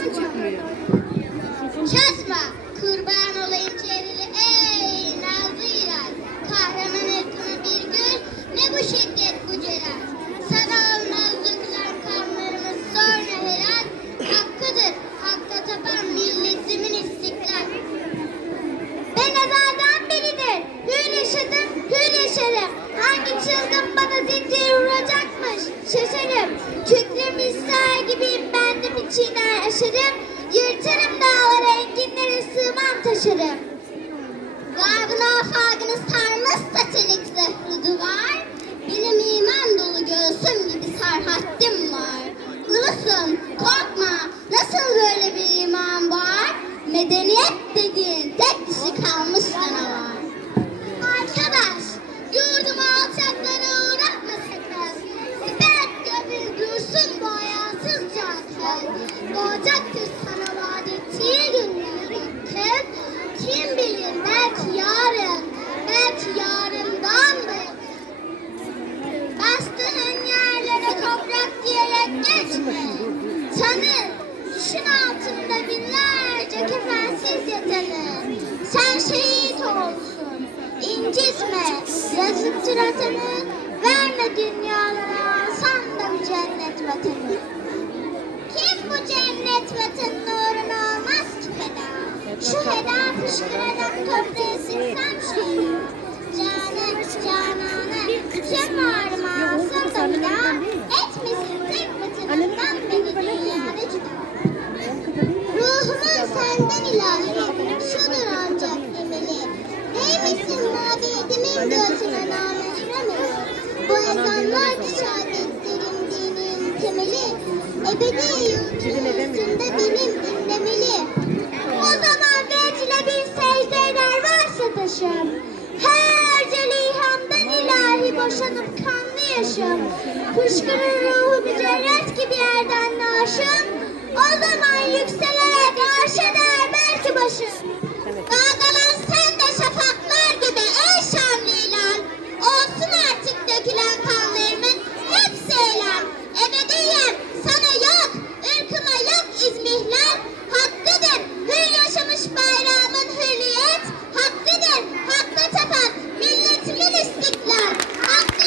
嗯 aşarım, yırtarım dağlara enginlere sığmam taşırım. Garbın afagını sarmaz satelik zehri duvar, benim iman dolu göğsüm gibi sarhaddim var. Ilasın, korkma, nasıl böyle bir iman var? Medeniyet Tanı, düşün altında binlerce kefensiz yatanı. Sen şehit olsun, incitme, yazıktır atanı. Verme dünyalara alsan da bir cennet vatanı. Senden ilahi, şudur ancak emeli. Değmesin mabedimin göğsüne namehremi. Bu ezanlar şehadetlerin dinin temeli. Ebedi yurtun üstünde benim inlemeli. O zaman vecile bir secde eder varsa taşım. Her celihamdan ilahi boşanıp kanlı yaşım. Fışkırır ruhu mücerrer